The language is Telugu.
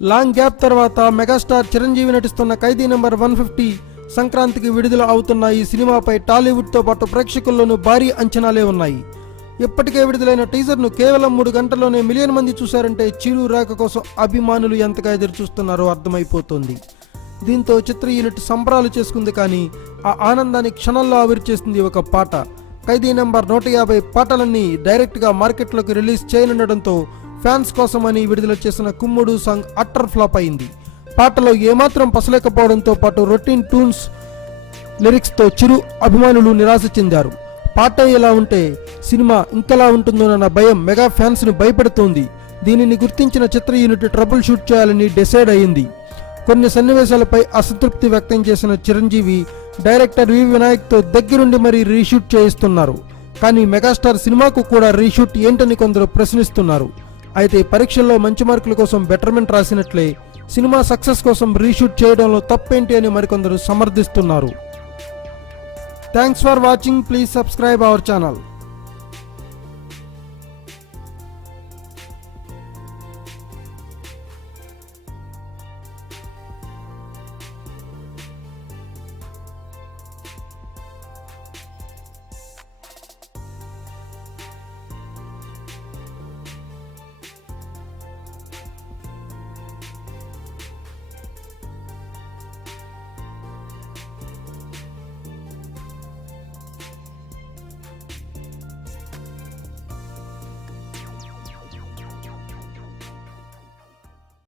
లాంగ్ గ్యాప్ తర్వాత మెగాస్టార్ చిరంజీవి నటిస్తున్న ఖైదీ నెంబర్ 150 సంక్రాంతికి విడుదల అవుతున్న ఈ సినిమాపై టాలీవుడ్తో పాటు ప్రేక్షకుల్లోనూ భారీ అంచనాలే ఉన్నాయి. ఇప్పటికే విడుదలైన టీజర్ను కేవలం 3 గంటల్లోనే మిలియన్ మంది చూశారంటే చిరు రాక కోసం అభిమానులు ఎంతగా ఎదురు చూస్తున్నారో అర్థమైపోతుంది. దీంతో చిత్ర యూనిట్ సంబరాలు చేసుకుంది, కానీ ఆ ఆనందాన్ని క్షణాల్లో ఆవిరి చేస్తుంది ఒక పాట. ఖైదీ నెంబర్ 150 పాటలన్నీ డైరెక్ట్గా మార్కెట్లోకి రిలీజ్ చేయనుండడంతో ఫ్యాన్స్ కోసమని విడుదల చేసిన కుమ్ముడు సాంగ్ అట్టర్ ఫ్లాప్ అయింది. పాటలో ఏమాత్రం పసలేకపోవడంతో పాటు రొటీన్ ట్యూన్స్ లిరిక్స్తో చిరు అభిమానులు నిరాశ చెందారు. పాట ఎలా ఉంటే సినిమా ఇంకెలా ఉంటుందోనన్న భయం మెగా ఫ్యాన్స్ని భయపెడుతోంది. దీనిని గుర్తించిన చిత్ర యూనిట్ ట్రబుల్ షూట్ చేయాలని డిసైడ్ అయింది. కొన్ని సన్నివేశాలపై అసంతృప్తి వ్యక్తం చేసిన చిరంజీవి డైరెక్టర్ వి వినాయక్తో దగ్గరుండి మరీ రీషూట్ చేయిస్తున్నారు. కానీ మెగాస్టార్ సినిమాకు కూడా రీషూట్ ఏంటని కొందరు ప్రశ్నిస్తున్నారు. అయితే పరీక్షల్లో మంచి మార్కుల కోసం బెటర్మెంట్ రాసినట్లే సినిమా సక్సెస్ కోసం రీషూట్ చేయడంలో తప్పేంటి అని మరికొందరు సమర్థిస్తున్నారు. Thanks for watching. Please subscribe our channel.